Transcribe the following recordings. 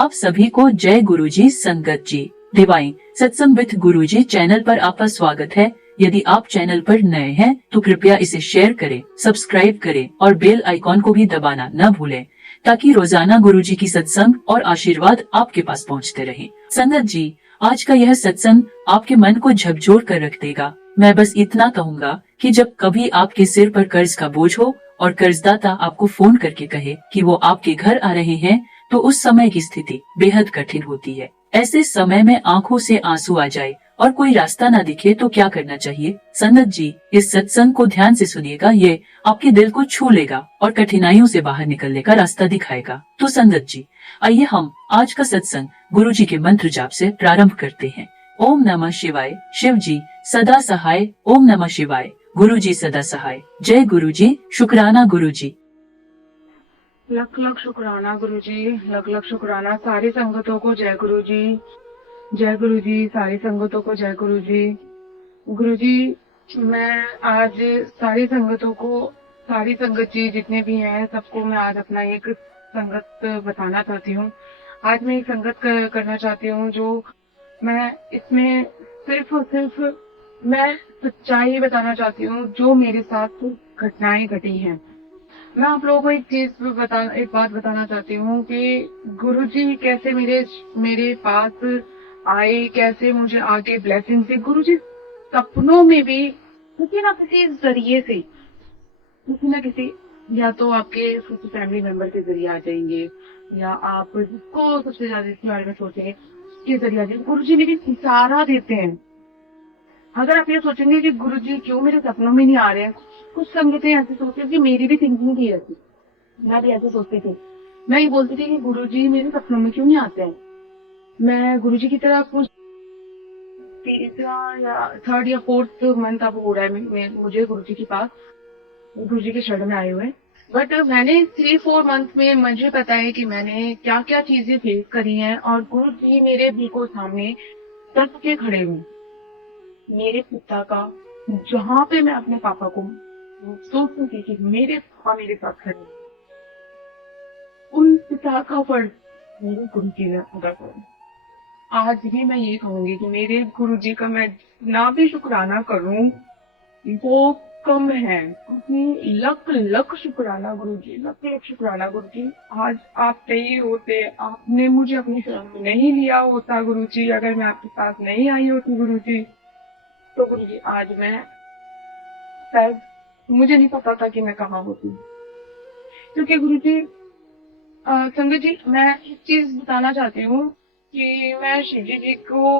आप सभी को जय गुरुजी संगत जी। डिवाइन सत्संग विद गुरुजी चैनल पर आपका स्वागत है। यदि आप चैनल पर नए हैं तो कृपया इसे शेयर करें, सब्सक्राइब करें और बेल आइकॉन को भी दबाना न भूलें, ताकि रोजाना गुरुजी की सत्संग और आशीर्वाद आपके पास पहुंचते रहें। संगत जी, आज का यह सत्संग आपके मन को झकझोर कर रख देगा। मैं बस इतना कहूँगा कि जब कभी आपके सिर पर कर्ज का बोझ हो और कर्जदाता आपको फोन करके कहे कि वो आपके घर आ रहे हैं, तो उस समय की स्थिति बेहद कठिन होती है। ऐसे समय में आंखों से आंसू आ जाए और कोई रास्ता न दिखे तो क्या करना चाहिए? संगत जी, इस सत्संग को ध्यान से सुनिएगा, ये आपके दिल को छू लेगा और कठिनाइयों से बाहर निकलने का रास्ता दिखाएगा। तो संगत जी, आइए हम आज का सत्संग गुरु जी के मंत्र जाप से प्रारंभ करते हैं। ओम नमः शिवाय। शिव जी सदा सहाय। ओम नमः शिवाय। गुरु जी सदा सहाय। जय गुरु जी। शुक्राना गुरु जी। लख लख शुक्राना गुरुजी, लख लख शुक्राना सारी संगतों को जय गुरुजी, जय गुरुजी सारी संगतों को जय गुरुजी। गुरुजी, मैं आज सारी संगतों को, सारी संगत जी जितने भी हैं सबको मैं आज अपना एक संगत बताना चाहती हूँ। आज मैं एक संगत करना चाहती हूँ जो मैं इसमें सिर्फ और सिर्फ मैं सच्चाई बताना चाहती हूँ जो मेरे साथ घटनाएं घटी हैं। मैं आप लोगों को एक बात बताना चाहती हूँ कि गुरुजी कैसे मेरे पास आए, कैसे मुझे आगे ब्लेसिंग से गुरुजी सपनों में भी किसी ना किसी जरिए से, किसी ना किसी, या तो आपके फैमिली मेंबर के जरिए आ जाएंगे, या आप जिसको सबसे ज्यादा इसके बारे में सोचेंगे के जरिए आ जाएंगे। गुरुजी मेरी इशारा देते हैं। अगर आप ये सोचेंगे कि गुरुजी क्यों मेरे सपनों में नहीं आ रहे हैं, कुछ संगतें ऐसे सोचती कि मेरी भी थिंकिंग थी ऐसी, मैं भी ऐसे सोचती थी। मैं ये बोलती थी कि गुरुजी मेरे सपनों में क्यों नहीं आते हैं। मैं गुरुजी की तरफ तीसरा या थर्ड या फोर्थ मंथ अब हो रहा है मुझे गुरुजी के पास, गुरुजी के शरण में आए हुए। बट मैंने 3-4 मंथ में मुझे पता है कि मैंने क्या क्या चीजें फेस करी हैं, और गुरुजी मेरे बिल्कुल सामने डट के खड़े हुए। मेरे पिता का, जहाँ पे मैं अपने पापा को सोचती थी कि मेरे पापा मेरे साथ खड़े, उन पिता का फर्ज मेरे गुरु जी ने अदा करा। आज भी मैं ये कहूंगी कि मेरे गुरु जी का मैं ना भी शुक्राना करूं वो कम है। लख लख शुक्राना गुरु जी, लख लख शुक्राना गुरु जी। आज आप नहीं होते, आपने मुझे अपनी शरण में नहीं लिया होता गुरु जी, अगर मैं आपके पास नहीं आई होती गुरु जी, तो गुरु जी आज मैं शायद, मुझे नहीं पता था कि मैं कहाँ होती। क्योंकि गुरु जी, संगत जी, मैं एक चीज बताना चाहती हूँ कि मैं शिव जी को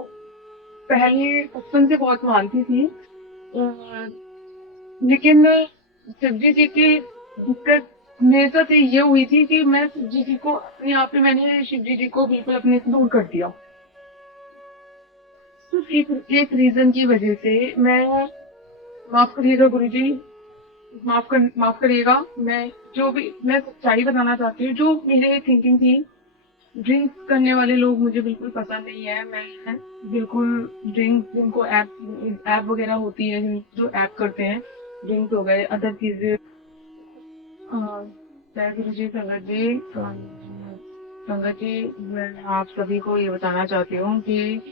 पहले बचपन से बहुत मानती थी, लेकिन शिव जी की दिक्कत मेरे साथ ये हुई थी कि मैं शिव जी को अपने आप में, मैंने शिव जी को बिल्कुल अपने से दूर कर दिया। सिर्फ एक रीजन की वजह से। मैं, माफ करिएगा गुरुजी, माफ करिएगा, मैं जो भी मैं सच्चाई बताना चाहती हूँ, जो मेरे थिंकिंग थी। ड्रिंक्स करने वाले लोग मुझे बिल्कुल पसंद नहीं है। मैं बिल्कुल ड्रिंक, जिनको ऐप वगैरह होती है, जो ऐप करते हैं, ड्रिंक्स हो गए, अदर चीजें। गुरुजी, संगत जी, मैं आप सभी को ये बताना चाहती हूँ कि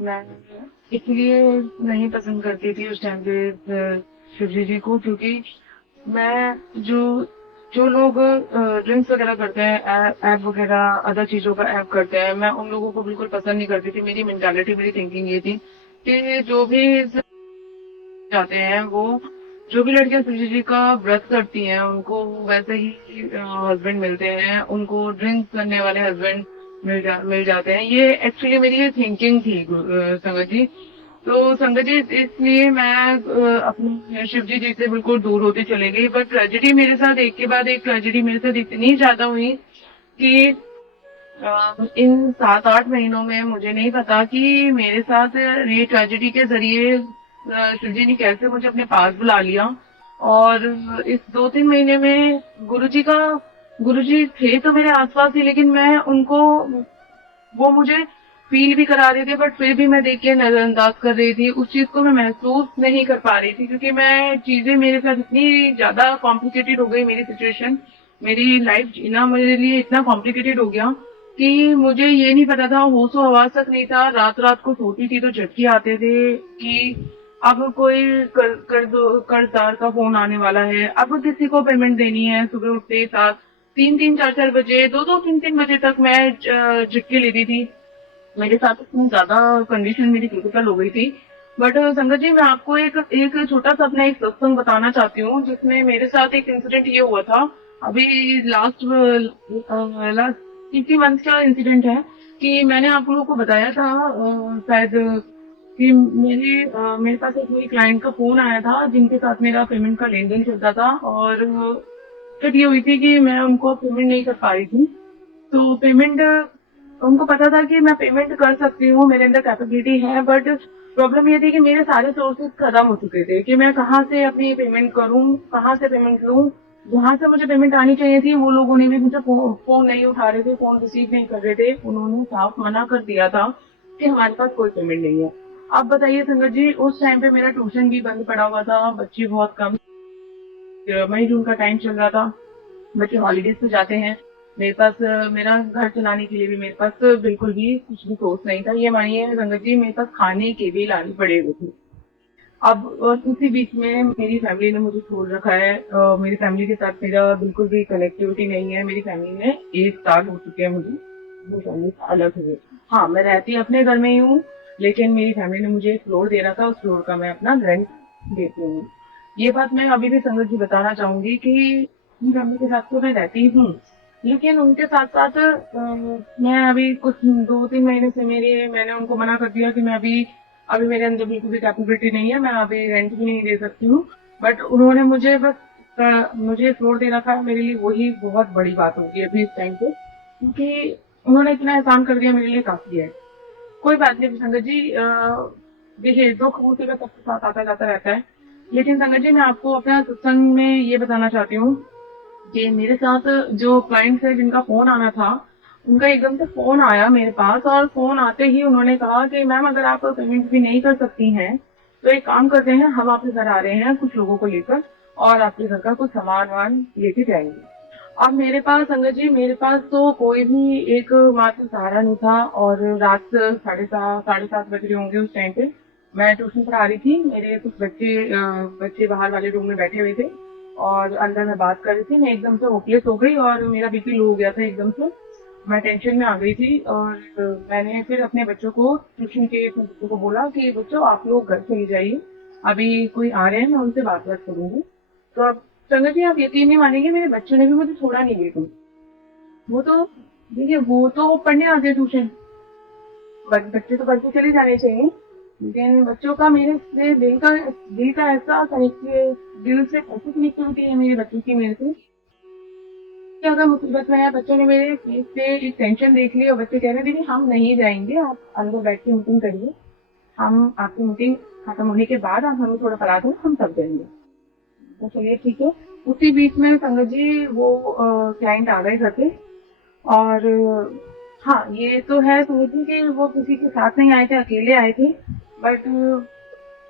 मैं इसलिए नहीं पसंद करती थी उस टाइम पे शिवजी जी को, क्योंकि मैं जो लोग ड्रिंक्स वगैरह करते हैं, ऐप वगैरह अदर चीजों का ऐप करते हैं, मैं उन लोगों को बिल्कुल पसंद नहीं करती थी। मेरी मेंटालिटी, मेरी थिंकिंग ये थी कि जो भी जाते हैं, वो जो भी लड़कियां शिवजी जी का व्रत करती हैं उनको वैसे ही हस्बैंड मिलते हैं, उनको ड्रिंक्स करने वाले हस्बैंड मिल जाते हैं। ये एक्चुअली मेरी ये थिंकिंग थी संगत जी। तो संगत जी, इसलिए मैं अपने शिव जी से बिल्कुल दूर होती चली गई। बट ट्रेजेडी मेरे साथ एक के बाद एक ट्रेजेडी मेरे साथ इतनी ज्यादा हुई कि इन 7-8 महीनों में मुझे नहीं पता कि मेरे साथ ये ट्रेजेडी के जरिए शिव जी ने कैसे मुझे अपने पास बुला लिया। और इस 2-3 महीने में गुरुजी थे तो मेरे आसपास ही, लेकिन मैं उनको, वो मुझे फील भी करा रहे थे, बट फिर भी मैं देख के नजरअंदाज कर रही थी। उस चीज को मैं महसूस नहीं कर पा रही थी, क्योंकि मैं चीजें मेरे साथ इतनी ज्यादा कॉम्प्लिकेटेड हो गई, मेरी सिचुएशन, मेरी लाइफ जीना मेरे लिए इतना कॉम्प्लिकेटेड हो गया कि मुझे ये नहीं पता था, होशो हवास तक नहीं था। रात रात को सोती थी तो झटके आते थे कि अब कोई कर्जदार का फोन आने वाला है, अब किसी को पेमेंट देनी है। सुबह उठते ही सात तीन तीन चार चार बजे, दो दो तीन तीन बजे तक मैं झटके लेती थी। मेरे साथ इतनी ज्यादा कंडीशन मेरी क्रिटिकल हो गई थी। बट संगत जी, मैं आपको एक एक छोटा सा अपना एक सत्संग बताना चाहती हूँ, जिसमें मेरे साथ एक इंसिडेंट ये हुआ था। अभी लास्ट लास्ट इसी मंथ का इंसिडेंट है कि मैंने आप लोगों को बताया था शायद कि मेरे पास एक मेरी क्लाइंट का फोन आया था, जिनके साथ मेरा पेमेंट का लेन देन चलता था। और दिक्कत ये हुई थी कि मैं उनको पेमेंट नहीं कर पा रही थी। तो पेमेंट उनको पता था कि मैं पेमेंट कर सकती हूँ, मेरे अंदर कैपेबिलिटी है, बट प्रॉब्लम ये थी कि मेरे सारे सोर्सेज खत्म हो चुके थे कि मैं कहाँ से अपनी पेमेंट करूँ, कहाँ से पेमेंट लूँ। जहाँ से मुझे पेमेंट आनी चाहिए थी वो लोगों ने भी मुझे फोन नहीं उठा रहे थे, फोन रिसीव नहीं कर रहे थे। उन्होंने साफ मना कर दिया था कि हमारे पास कोई पेमेंट नहीं है। अब बताइए संगत जी, उस टाइम पे मेरा ट्यूशन भी बंद पड़ा हुआ था, बच्चे बहुत कम, मई जून का टाइम चल रहा था, बच्चे हॉलीडेज पे जाते हैं। मेरे पास मेरा घर चलाने के लिए भी मेरे पास बिल्कुल भी कुछ भी सोर्स नहीं था। ये मानिए संगत जी, मेरे पास खाने के भी लाने पड़े हुए थे। अब उसी बीच में मेरी फैमिली ने मुझे छोड़ रखा है। मेरी फैमिली के साथ मेरा बिल्कुल भी कनेक्टिविटी नहीं है। मेरी फैमिली में 1 साल हो चुके हैं मुझे मेरी फैमिली से अलग हुए। हाँ, मैं रहती अपने घर में ही हूँ, लेकिन मेरी फैमिली ने मुझे एक फ्लोर दे रखा, उस फ्लोर का मैं अपना रेंट देती हूँ। ये बात मैं अभी भी संगत जी बताना चाहूंगी कि अपनी फैमिली के साथ तो मैं रहती हूँ, लेकिन उनके साथ साथ मैं अभी कुछ 2-3 महीने से मैंने उनको मना कर दिया कि मैं अभी अभी मेरे अंदर बिल्कुल भी कैपेबिलिटी नहीं है, मैं अभी रेंट भी नहीं दे सकती हूँ। बट उन्होंने मुझे बस मुझे फ्लोर दे रखा है, मेरे लिए वही बहुत बड़ी बात होगी अभी इस टाइम पे, क्योंकि उन्होंने इतना एहसान कर दिया, मेरे लिए काफी है। कोई बात नहीं संगत जी, देखिए दुख मुसीबत सबके साथ आता जाता रहता है। लेकिन संगत जी, मैं आपको अपना सत्संग में ये बताना चाहती हूँ कि मेरे साथ जो क्लाइंट्स है जिनका फोन आना था, उनका एकदम से फोन आया मेरे पास, और फोन आते ही उन्होंने कहा कि मैम, अगर आप पेमेंट भी नहीं कर सकती हैं तो एक काम करते हैं, हम आपके घर आ रहे हैं कुछ लोगों को लेकर, और आपके घर का कुछ सामान वान लेके जाएंगे। अब मेरे पास संगत जी, मेरे पास तो कोई भी एक मात्र सहारा नहीं था। और रात 7:30 बज रहे होंगे उस टाइम पे। मैं ट्यूशन पढ़ा रही थी, मेरे कुछ बच्चे बाहर वाले रूम में बैठे हुए थे, और अंदर मैं बात कर रही थी। मैं एकदम से होपलेस हो गई और मेरा बीपी लो हो गया था एकदम से। मैं टेंशन में आ गई थी, और मैंने फिर अपने बच्चों को, ट्यूशन के बच्चों को बोला कि बच्चों, आप लोग घर चले जाइए, अभी कोई आ रहे हैं, मैं उनसे बात करूंगी। तो अब संगत जी, आप यकीन नहीं मानेंगे, मेरे बच्चों ने भी मुझे छोड़ा नहीं बिल्कुल। वो तो देखिए, वो तो पढ़ने आते हैं ट्यूशन, बच्चे तो पढ़ के चले जाने चाहिए, लेकिन बच्चों का मेरे से दिल का ऐसा कनेक्ट, दिल से ऐसी कनेक्टिविटी है मेरे बच्चों की मेरे से कि अगर मुसीबत में है, बच्चों ने मेरे फेस पे एक टेंशन देख ली और बच्चे कह रहे हैं, दीदी हम नहीं जाएंगे, आप अंदर बैठ के मीटिंग करिए, हम आपकी मीटिंग खत्म होने के बाद आप हमें थोड़ा पढ़ा दो, हम सब जाएंगे। तो चलिए ठीक है। उसी बीच में संगत जी वो क्लाइंट आ गए घर पे। और हाँ, ये तो है संगत जी कि वो किसी के साथ नहीं आए थे, अकेले आए थे। बट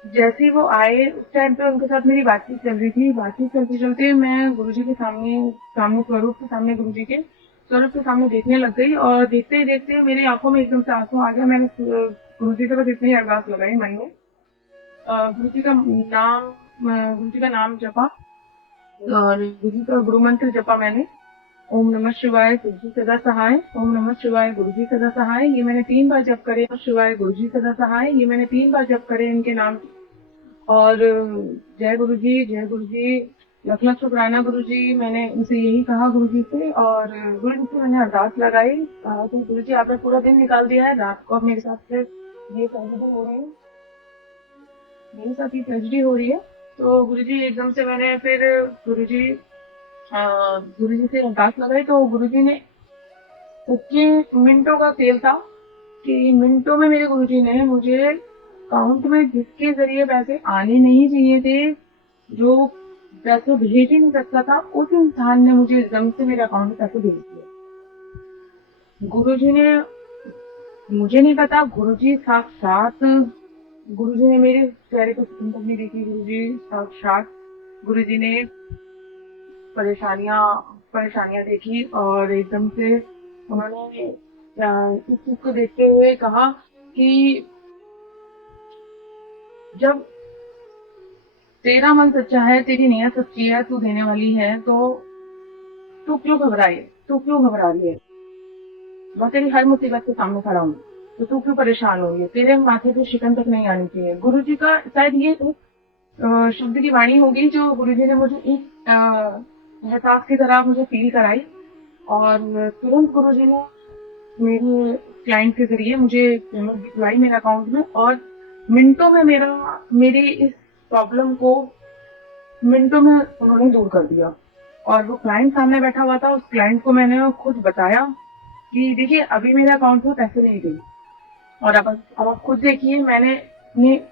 जैसे ही वो आए, उस टाइम पे उनके साथ मेरी बातचीत चल रही थी। बातचीत चलते चलते मैं गुरुजी के सामने सामने स्वरूप के सामने गुरुजी के स्वरूप के सामने देखने लग गई, और देखते ही देखते मेरी आंखों में एकदम से आंसू आ गया। मैंने गुरुजी से बस इतनी अरदास लगाई मन में, गुरुजी का गुरुजी का नाम जपा, और गुरुजी का गुरु मंत्र जपा मैंने। ओम नमः शिवाय, गुरुजी सदा सहाय। ओम नमः शिवाय, गुरुजी सदा सहाय। ये मैंने 3 बार जप करे। शिवाय, गुरुजी सदा सहाय, ये मैंने 3 बार जप करे इनके नाम। और जय गुरुजी, जय गुरुजी, लख लख शुक्राना गुरुजी। मैंने उनसे यही कहा गुरुजी से, और गुरुजी से मैंने अरदास लगाई। तो गुरुजी, आपने पूरा दिन निकाल दिया है, रात को अब मेरे साथ फिर ये ट्रेजेडी हो रही है, मेरे साथ ये ट्रेजेडी हो रही है। तो गुरुजी, एकदम से मैंने फिर गुरुजी गुरुजी से अरदास लगाई। तो गुरुजी ने, सच्ची मिनटों का खेल था कि मिनटों में मेरे गुरुजी ने मुझे अकाउंट में, जिसके जरिए पैसे आने नहीं चाहिए थे, जो पैसे भेज ही नहीं सकता था, उस इंसान ने मुझे एकदम से मेरे अकाउंट में पैसे भेज दिए। गुरुजी ने, मुझे नहीं पता, गुरुजी साक्षात, गुरुजी ने मेरे चेहरे को सुकून तक नहीं देखी। गुरुजी साक्षात, गुरुजी ने परेशानियां परेशानियां देखी, और एकदम से उन्होंने इस चीज को देखते हुए कहा कि जब तेरा मन सच्चा है, तेरी नीयत सच्ची है, तू देने वाली है, तो तू क्यों घबराई, तू क्यों घबरा रही है? मैं तेरी हर मुसीबत के सामने खड़ा हूँ, तो तू क्यों परेशान हो रही है? तेरे माथे पे शिकन तक नहीं आनी चाहिए। गुरु जी का शायद ये शब्द की वाणी होगी जो गुरु जी ने मुझे एक एहसास की तरह मुझे फील कराई, और तुरंत गुरु जी ने मेरे क्लाइंट के जरिए मुझे पेमेंट भिजवाई मेरे अकाउंट में, और मिनटों में मेरी इस प्रॉब्लम को मिनटों में उन्होंने दूर कर दिया। और वो क्लाइंट सामने बैठा हुआ था, उस क्लाइंट को मैंने खुद बताया कि देखिए अभी मेरे अकाउंट में पैसे नहीं गए, और अब आप खुद देखिए मैंने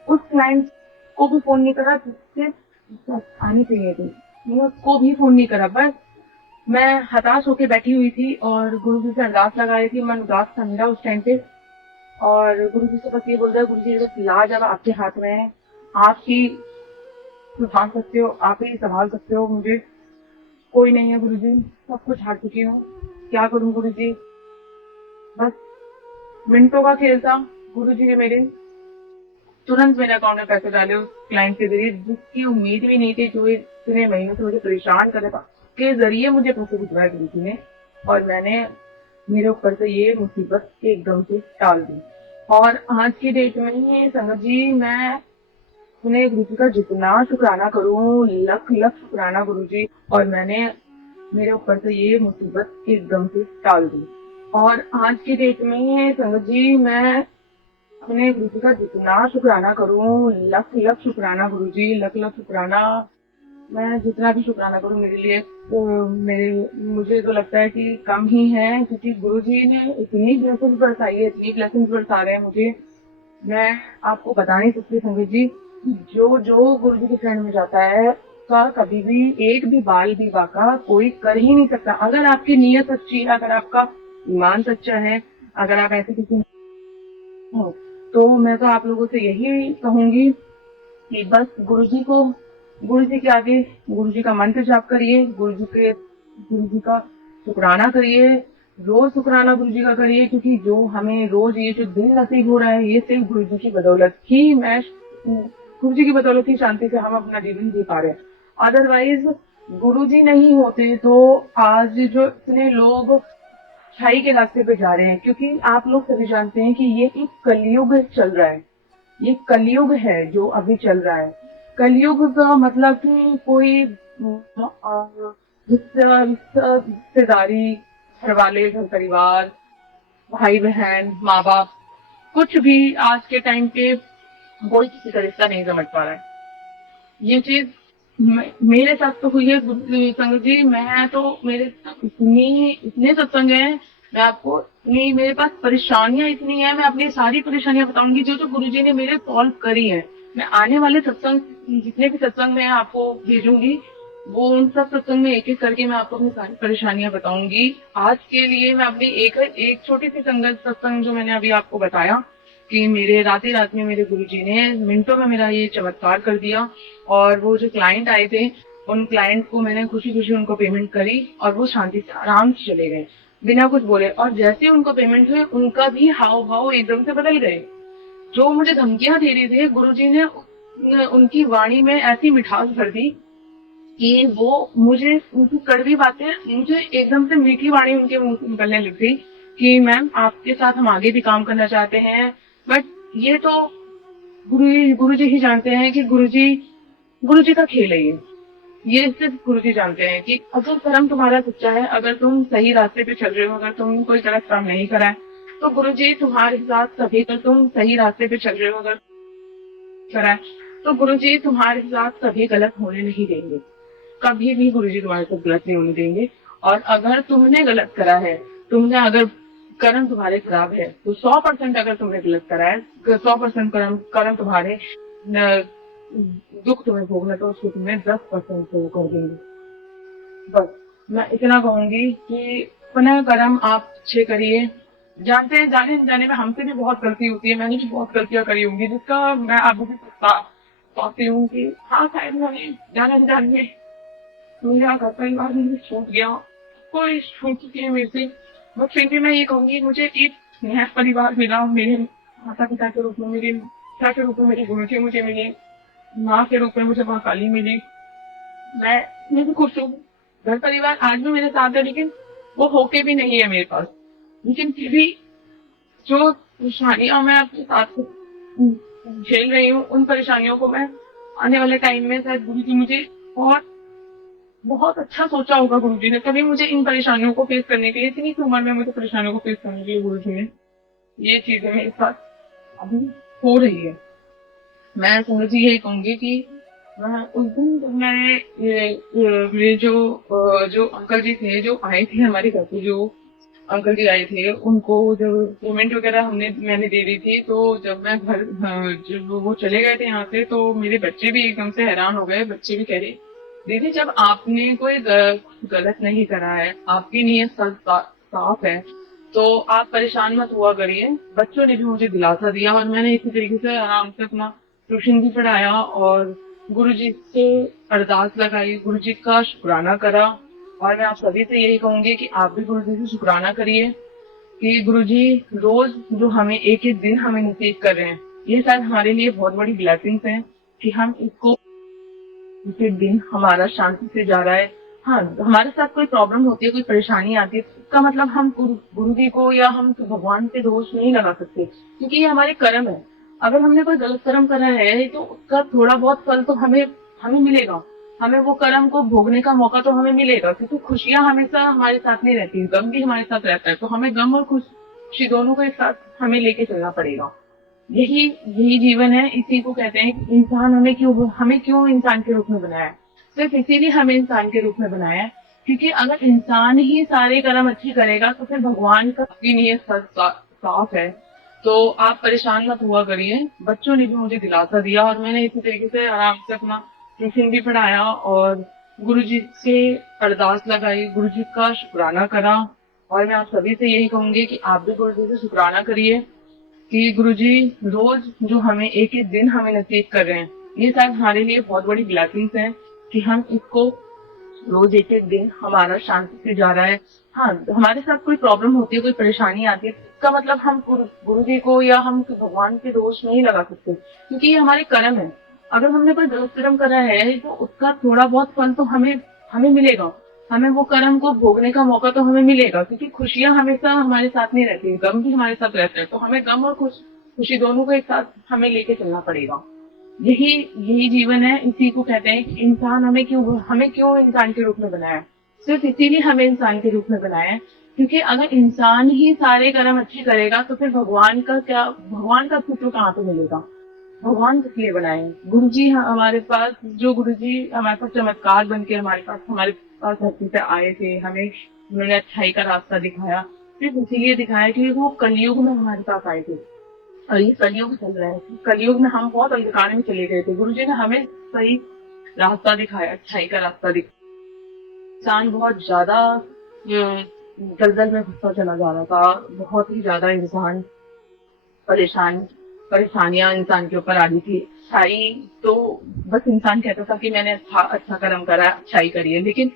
उस क्लाइंट को भी फोन नहीं करा जिससे आनी चाहिए थी, मैंने उसको भी फोन नहीं करा। बस मैं हताश होके बैठी हुई थी और गुरु जी से अरदास लगा रही थी। मन उदास था मेरा उस टाइम पे, और गुरु जी से बस ये बोल रहा है, गुरु जी बस इलाज अब आपके हाथ में है, आप ही सुधार सकते हो, आप ही संभाल सकते हो मुझे, कोई नहीं है गुरु जी, सब कुछ हार चुकी हूँ, क्या करूँ गुरु जी? बस मिनटों का खेल था। गुरु जी ने मेरे तुरंत मेरे अकाउंट में पैसे डाले उस क्लाइंट के जरिए, जिसकी उम्मीद भी नहीं थी, जो इतने महीनों से मुझे परेशान कर रहा था, के जरिए मुझे पैसे भिजवाए गुरु जी ने, और मैंने मेरे ऊपर से ये मुसीबत एकदम से टाल दी। और आज की डेट में संगत जी, मैं अपने गुरु जी का जितना शुक्राना करूं, लख लख शुक्राना गुरु जी, और मैंने मेरे ऊपर से ये मुसीबत एकदम से टाल दी। और आज की डेट में संगत जी, मैं अपने गुरु जी का जितना शुक्राना करूं, लख लख शुक्राना गुरु जी, लख लख शुक्राना। मैं जितना भी शुक्राना करूं मेरे लिए मुझे तो लगता है कि कम ही है, क्योंकि गुरु जी ने इतनी ब्लेसिंग्स बरसाई है, इतनी ब्लेसिंग्स बरसा रहे हैं मुझे, मैं आपको बता नहीं सकती संगत जी। जो जो गुरु जी के शरण में जाता है का कभी भी एक भी बाल भी बाका कोई कर ही नहीं सकता। अगर आपकी नीयत अच्छी है, अगर आपका ईमान सच्चा है, अगर आप ऐसे किसी हो, तो मैं तो आप लोगों से यही कहूंगी कि बस गुरु जी के आगे गुरु जी का मंत्र जाप करिए, गुरु जी का शुक्राना करिए, रोज शुक्राना गुरु जी का करिए, क्योंकि जो हमें रोज ये जो दिन नसीब हो रहा है, ये सिर्फ गुरु जी की बदौलत ही गुरु जी की बदौलत ही शांति से हम अपना जीवन जी पा रहे हैं। अदरवाइज गुरु जी नहीं होते तो आज जो इतने लोग अच्छाई के रास्ते पे जा रहे हैं, क्योंकि आप लोग सभी जानते हैं कि ये एक कलयुग चल रहा है, ये कलयुग है जो अभी चल रहा है। कलयुग का मतलब कि कोई रिश्तेदारी, घर वाले, घर परिवार, भाई बहन, माँ बाप, कुछ भी आज के टाइम पे कोई किसी का रिश्ता नहीं समझ पा रहा है। ये चीज मेरे साथ तो हुई है संगत जी। मैं तो मेरे इतने सत्संग हैं, मैं आपको नहीं, मेरे पास परेशानियां इतनी है, मैं अपनी सारी परेशानियां बताऊंगी जो जो गुरुजी ने मेरे सॉल्व करी है। मैं आने वाले सत्संग, जितने भी सत्संग मैं आपको भेजूंगी, वो उन सब सत्संग में एक एक करके मैं आपको अपनी सारी परेशानियां बताऊंगी। आज के लिए मैं अपनी एक छोटी सी संगत सत्संग जो मैंने अभी आपको बताया कि मेरे रात ही रात में मेरे गुरुजी ने मिनटों में मेरा ये चमत्कार कर दिया, और वो जो क्लाइंट आए थे, उन क्लाइंट को मैंने खुशी खुशी उनको पेमेंट करी, और वो शांति से आराम से चले गए बिना कुछ बोले। और जैसे ही उनको पेमेंट हुए, उनका भी हाव भाव एकदम से बदल गए। जो मुझे धमकियां दे रहे थे, गुरुजी ने उनकी वाणी में ऐसी मिठास भर दी कि वो मुझे उनकी कड़वी बातें मुझे एकदम से मीठी वाणी उनके मुंह से निकलने लग गई कि मैम आपके साथ हम आगे भी काम करना चाहते हैं, बट ये तो गुरु जी ही जानते हैं कि गुरु जी का खेल है ये सिर्फ गुरु जी जानते हैं कि अगर कर्म तुम्हारा सच्चा है, अगर तुम सही रास्ते पे चल रहे हो, अगर तुम कोई गलत काम नहीं करा है, तो गुरु जी तुम्हारे साथ सभी, अगर तुम सही रास्ते पे चल रहे हो, अगर करा है, तो गुरु जी तुम्हारे साथ कभी गलत होने नहीं देंगे, कभी भी गुरु जी तुम्हारे साथ गलत नहीं होने देंगे। और अगर तुमने गलत करा है, तुमने अगर कर्म तुम्हारे खराब है, तो 100% अगर तुमने गलत करा है, 100% कर्म तुम्हारे दुख तुम्हें भोगना, तो उसको तुम्हें 10% से वो कर देंगे। बस मैं इतना कहूंगी कि अपना कर्म आप अच्छे करिए। जानते हैं, जाने जाने में हमसे भी बहुत गलती होती है, मैंने भी बहुत गलतियां करी होंगी, जिसका मैं आपको भी पाती हूँ कि हाँ शायद मैंने जाने जाने मेरा घर परिवार मुझे छूट गया, कोई छूट चुकी है मेरे से, बट फिर भी मैं ये कहूंगी, मुझे एक नया परिवार मिला, मेरे माता पिता के रूप में, मेरे पिता के रूप में मेरे गुरुजी मुझे मिले, माँ के रूप में मुझे माँ काली मिली। मैं भी खुश हूँ। घर परिवार आज भी मेरे साथ है, लेकिन वो होके भी नहीं है मेरे पास। लेकिन फिर भी जो परेशानियां मैं अपने साथ झेल रही हूँ, उन परेशानियों को मैं आने वाले टाइम में शायद गुरु जी मुझे और बहुत अच्छा सोचा होगा गुरु जी ने, तभी मुझे इन परेशानियों को फेस करने के लिए, इतनी सी उम्र में मुझे परेशानियों को फेस करने के लिए गुरु जी ने ये चीजें मेरे साथ अभी हो रही है। मैं समझ यही कहूंगी कि मैं उस दिन जब मेरे जो अंकल जी थे, जो आए थे हमारे घर पे, जो अंकल जी आए थे, उनको जब पेमेंट वगैरह मैंने दे दी थी, तो जब मैं घर जब वो चले गए थे यहाँ से, तो मेरे बच्चे भी एकदम से हैरान हो गए। बच्चे भी कह रहे, दीदी जब आपने कोई गलत नहीं करा है, आपकी नीयत साफ है, तो आप परेशान मत हुआ करिए। बच्चों ने भी मुझे दिलासा दिया और मैंने इसी तरीके से आराम से अपना ट्यूशन भी पढ़ाया और गुरुजी से अरदास लगाई, गुरुजी का शुक्राना करा। और मैं आप सभी से यही कहूंगी कि आप भी गुरुजी से शुक्राना करिए कि गुरुजी रोज जो हमें एक एक दिन हमें नसीब कर रहे हैं, ये शायद हमारे लिए बहुत बड़ी ब्लेसिंग्स हैं कि हम इसको एक एक दिन हमारा शांति से जा रहा है। हाँ, हमारे साथ कोई प्रॉब्लम होती है, कोई परेशानी आती है, इसका मतलब हम गुरु जी को या हम भगवान पे दोष नहीं लगा सकते, क्योंकि ये हमारे कर्म है। अगर हमने कोई गलत कर्म करा है तो उसका थोड़ा बहुत फल तो हमें हमें मिलेगा, हमें वो कर्म को भोगने का मौका तो हमें मिलेगा, क्योंकि खुशियां हमेशा हमारे साथ नहीं रहती, गम भी हमारे साथ रहता है। तो हमें गम और खुशी दोनों को एक साथ हमें लेके चलना पड़ेगा। यही यही जीवन है। इसी को कहते हैं कि इंसान हमें क्यों इंसान के रूप में बनाया है। सिर्फ इसीलिए हमें इंसान के रूप में बनाया है, क्योंकि अगर इंसान ही सारे कर्म अच्छे करेगा तो फिर भगवान का भी नीयत साफ है। तो आप परेशान मत हुआ करिए। बच्चों ने भी मुझे दिलासा दिया और मैंने इसी तरीके से आराम से अपना ट्यूशन भी पढ़ाया और गुरुजी से अरदास लगाई, गुरुजी का शुक्राना करा। और मैं आप सभी से यही कहूंगी कि आप भी गुरुजी से शुक्राना करिए कि गुरुजी रोज जो हमें एक एक दिन हमें नसीब कर रहे हैं, ये शायद हमारे लिए बहुत बड़ी ब्लेसिंग्स हैं कि हम इसको रोज एक एक दिन हमारा शांति से जा रहा है। हाँ, हमारे साथ कोई प्रॉब्लम होती है, कोई परेशानी आती है, इसका मतलब हम गुरु जी को या हम भगवान के दोष नहीं लगा सकते, क्योंकि ये हमारे कर्म है। अगर हमने कोई गलत कर्म करा है तो उसका थोड़ा बहुत फल तो हमें हमें मिलेगा, हमें वो कर्म को भोगने का मौका तो हमें मिलेगा, क्योंकि खुशियां हमेशा हमारे साथ नहीं रहती, गम भी हमारे साथ रहता है। तो हमें गम और खुशी दोनों को एक साथ हमें लेके चलना पड़ेगा। यही जीवन है। इसी को कहते हैं कि इंसान हमें क्यों इंसान के रूप में बनाया है। सिर्फ इसीलिए हमें इंसान के रूप में बनाया है, क्योंकि अगर इंसान ही सारे कर्म अच्छे करेगा तो फिर भगवान का अस्तित्व कहाँ पे मिलेगा। भगवान किस लिए बनाए हैं? गुरु जी हमारे पास, जो गुरु जी हमारे पास चमत्कार बन के हमारे पास धरती पे आए थे, हमें उन्होंने अच्छाई का रास्ता दिखाया, सिर्फ इसीलिए दिखाया कि वो कलयुग में हमारे पास आए थे। और ये कलयुग चल रहा है, कलयुग में हम बहुत अंधकार में चले गए थे, गुरु जी ने हमें सही रास्ता दिखाया, अच्छाई का रास्ता दिखाया। इंसान बहुत ज्यादा दलदल में घुसता चला जा रहा था, बहुत ही ज्यादा इंसान परेशानियां इंसान के ऊपर आ रही थी। अच्छाई तो बस इंसान कहता था कि मैंने अच्छा कर्म करा, अच्छाई करी है, लेकिन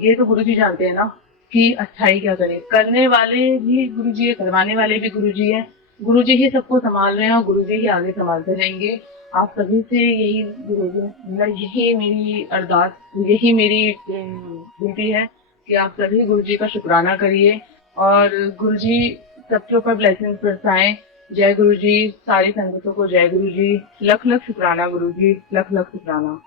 ये तो गुरुजी जानते हैं ना कि अच्छाई क्या करे। करने वाले भी गुरुजी है, करवाने वाले भी गुरुजी है। गुरुजी ही सबको संभाल रहे हैं और गुरुजी ही आगे संभालते रहेंगे। आप सभी से यही मेरी अरदास, यही मेरी विनती है कि आप सभी गुरुजी का शुक्राना करिए और गुरुजी सबके ऊपर ब्लेसिंग्स बरसाएं। जय गुरुजी, सारी संगतों को जय गुरुजी। लख लख शुक्राना गुरुजी, लख लख शुक्राना।